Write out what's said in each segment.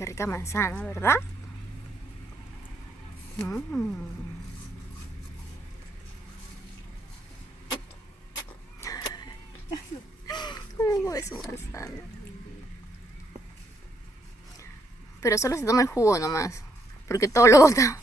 Qué rica manzana, ¿verdad? ¿Cómo es su manzana? Pero solo se toma el jugo nomás, porque todo lo bota.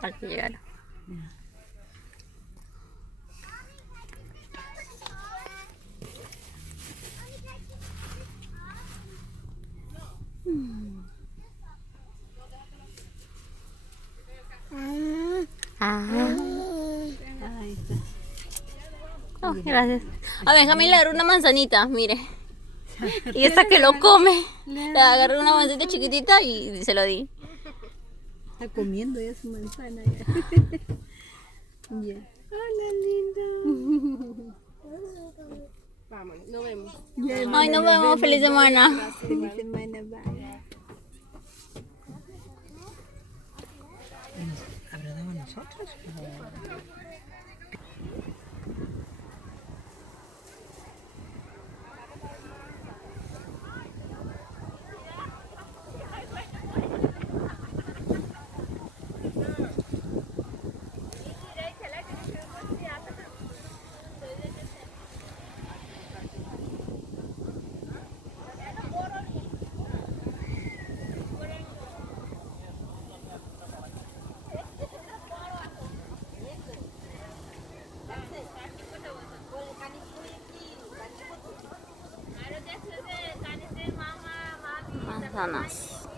Al que llegaron. Ahí está. Oh, gracias. A Benjamín le agarré una manzanita, mire. Y esta que lo come. Le agarré una manzanita chiquitita y se lo di. Está comiendo ya su manzana. Ya. Ya. Hola, linda. Vámonos, nos vemos. Ya, Ay, nos vemos. Feliz semana. Feliz semana, bye. ¿Habrá dado a nosotros? Manzanas.